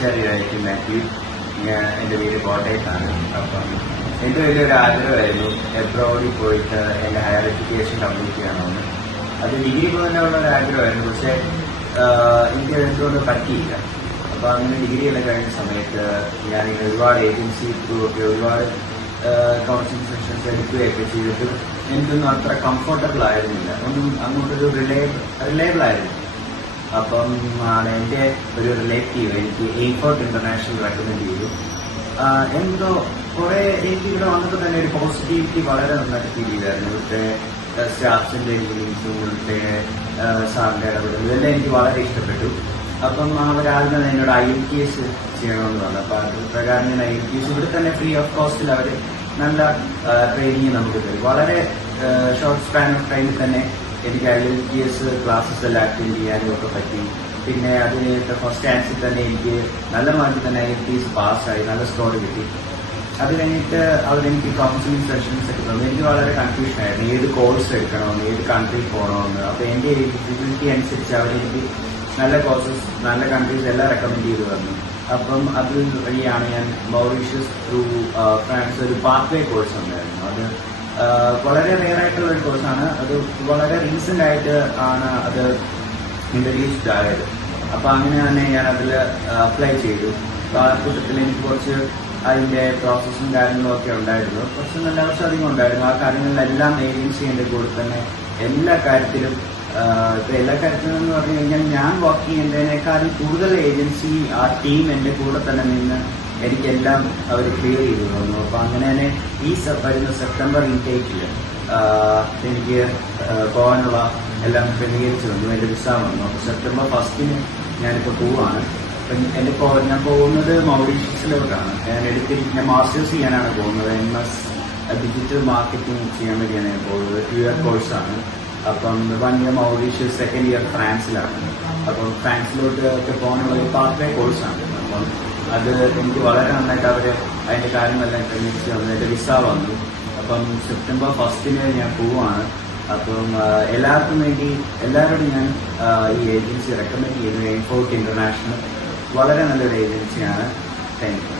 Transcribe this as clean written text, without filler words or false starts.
ആശാരിയായിട്ട് മാത്യു. എൻ്റെ വീട് കോട്ടയത്താണ്. അപ്പം എൻ്റെ വലിയൊരു ആഗ്രഹമായിരുന്നു എബ്രോഡിൽ പോയിട്ട് എൻ്റെ ഹയർ എഡ്യൂക്കേഷൻ കംപ്ലീറ്റ് ചെയ്യണമെന്ന്. അത് ഡിഗ്രി പോകാനുള്ള ഒരു ആഗ്രഹമായിരുന്നു. പക്ഷേ എനിക്ക് എന്തുകൊണ്ട് പറ്റിയില്ല. അപ്പോൾ അങ്ങനെ ഡിഗ്രി എല്ലാം കഴിഞ്ഞ സമയത്ത് ഞാനിങ്ങനെ ഒരുപാട് ഏജൻസി ത്രൂ ഒക്കെ ഒരുപാട് കൗൺസിലിംഗ് സെഷൻസ് എടുക്കുകയൊക്കെ ചെയ്തിട്ട് എനിക്കൊന്നും അത്ര കംഫർട്ടബിൾ ആയിരുന്നില്ല. ഒന്നും അങ്ങോട്ടൊരു റിലയബിൾ ആയിരുന്നു. അപ്പം എൻ്റെ ഒരു റിലേറ്റീവ് എനിക്ക് എയ്ഫോർട്ട് ഇന്റർനാഷണൽ റെക്കമെൻഡ് ചെയ്തു. എന്തോ കുറെ എനിക്ക് ഇവിടെ വന്നപ്പോൾ തന്നെ ഒരു പോസിറ്റിവിറ്റി വളരെ നന്നായിട്ട് ഫീൽ ചെയ്തായിരുന്നു. ഇവിടുത്തെ സ്റ്റാഫ്സിന്റെ ഡീലിങ്സും ഇവിടുത്തെ സാറിന്റെ ഇടപെടലും ഇതെല്ലാം എനിക്ക് വളരെ ഇഷ്ടപ്പെട്ടു. അപ്പം അവരാദ്യം തന്നെ എന്നോട് IELTS ചെയ്യണമെന്ന് പറഞ്ഞു. അപ്പൊ അത് പ്രകാരം ഞാൻ IELTS ഇവിടെ തന്നെ ഫ്രീ ഓഫ് കോസ്റ്റിൽ അവർ നല്ല ട്രെയിനിങ് നമുക്ക് തരും. വളരെ ഷോർട്ട് സ്പാൻ ഓഫ് ടൈമിൽ തന്നെ എനിക്ക് IELTS ക്ലാസ്സസ് എല്ലാം അറ്റൻഡ് ചെയ്യാനും ഒക്കെ പറ്റി. പിന്നെ അതിന് ഫസ്റ്റ് ചാൻസിൽ തന്നെ എനിക്ക് നല്ല മാർക്കിൽ തന്നെ IELTS പാസ്സായി, നല്ല സ്കോർ കിട്ടി. അത് കഴിഞ്ഞിട്ട് അവരെനിക്ക് കൗൺസിലിംഗ് സെഷൻസ് ഒക്കെ തന്നു. എനിക്ക് വളരെ കൺഫ്യൂഷൻ ആയിരുന്നു ഏത് കോഴ്സ് എടുക്കണമെന്ന്, ഏത് കൺട്രി പോകണമെന്ന്. അപ്പോൾ എൻ്റെ എലിജിബിലിറ്റി അനുസരിച്ച് അവരെനിക്ക് നല്ല കോഴ്സസ്, നല്ല കൺട്രീസ് എല്ലാം റെക്കമെൻഡ് ചെയ്ത് തന്നു. അപ്പം അത് വഴിയാണ് ഞാൻ മൗറീഷ്യസ് ത്രൂ ഫ്രാൻസ് ഒരു പാത്വേ കോഴ്സ് ഉണ്ടായിരുന്നു. അത് വളരെ റെയർ ആയിട്ടുള്ള ഒരു കോഴ്സാണ്. അത് വളരെ റീസെന്റ് ആയിട്ട് ആണ് അത് ഇൻട്രൊഡ്യൂസ്ഡ് ആയത്. അപ്പൊ അങ്ങനെ തന്നെ ഞാൻ അതിൽ അപ്ലൈ ചെയ്തു. ആ കൂട്ടത്തിൽ എനിക്ക് കുറച്ച് അതിന്റെ പ്രോസസ്സും കാര്യങ്ങളും ഒക്കെ ഉണ്ടായിരുന്നു. കുറച്ച് നല്ല വർഷമധികം ഉണ്ടായിരുന്നു. ആ കാര്യങ്ങളിലെല്ലാം ഏജൻസി എൻ്റെ കൂടെ തന്നെ എല്ലാ കാര്യത്തിലും ഇപ്പൊ എല്ലാ കാര്യത്തിലും എന്ന് പറഞ്ഞു കഴിഞ്ഞാൽ ഞാൻ വർക്ക് ചെയ്യുന്നതിനേക്കാളും കൂടുതൽ ഏജൻസി ആ ടീം എൻ്റെ കൂടെ തന്നെ നിന്ന് എനിക്കെല്ലാം അവർ ക്ലിയർ ചെയ്തു തന്നു. അപ്പൊ അങ്ങനെ തന്നെ ഈ വരുന്ന സെപ്റ്റംബർ ഇൻടേക്കിൽ എനിക്ക് പോകാനുള്ള എല്ലാം ക്രമീകരിച്ചു തന്നു. എൻ്റെ വിസ വന്നു. അപ്പൊ സെപ്റ്റംബർ 1 ഞാനിപ്പോൾ പോവാണ്. അപ്പം ഞാൻ പോകുന്നത് മൗറീഷ്യസിലോട്ടാണ്. ഞാൻ മാസ്റ്റേഴ്സ് ചെയ്യാനാണ് പോകുന്നത്. MS ഡിജിറ്റൽ മാർക്കറ്റിംഗ് ചെയ്യാൻ വേണ്ടിയാണ് ഞാൻ പോകുന്നത്. 2 ഇയർ കോഴ്സാണ്. അപ്പം 1 ഇയർ മൗറീഷ്യസ്, 2nd ഇയർ ഫ്രാൻസിലാണ്. അപ്പം ഫ്രാൻസിലോട്ട് ഒക്കെ പോകാനുള്ള ഒരു പാത്വേ കോഴ്സാണ്. അപ്പം അത് എനിക്ക് വളരെ നന്നായിട്ട് അവര് അതിന്റെ കാര്യങ്ങളെല്ലാം ക്രമീകരിച്ച് തന്നു. എന്റെ വിസ വന്നു. അപ്പം സെപ്റ്റംബർ 1 ഞാൻ പോവാണ്. അപ്പം എല്ലാവർക്കും വേണ്ടി എല്ലാവരോടും ഞാൻ ഈ ഏജൻസി റെക്കമെൻഡ് ചെയ്യുന്നു. എയ്ഫോർട്ട് ഇന്റർനാഷണൽ വളരെ നല്ലൊരു ഏജൻസിയാണ്. Thank you.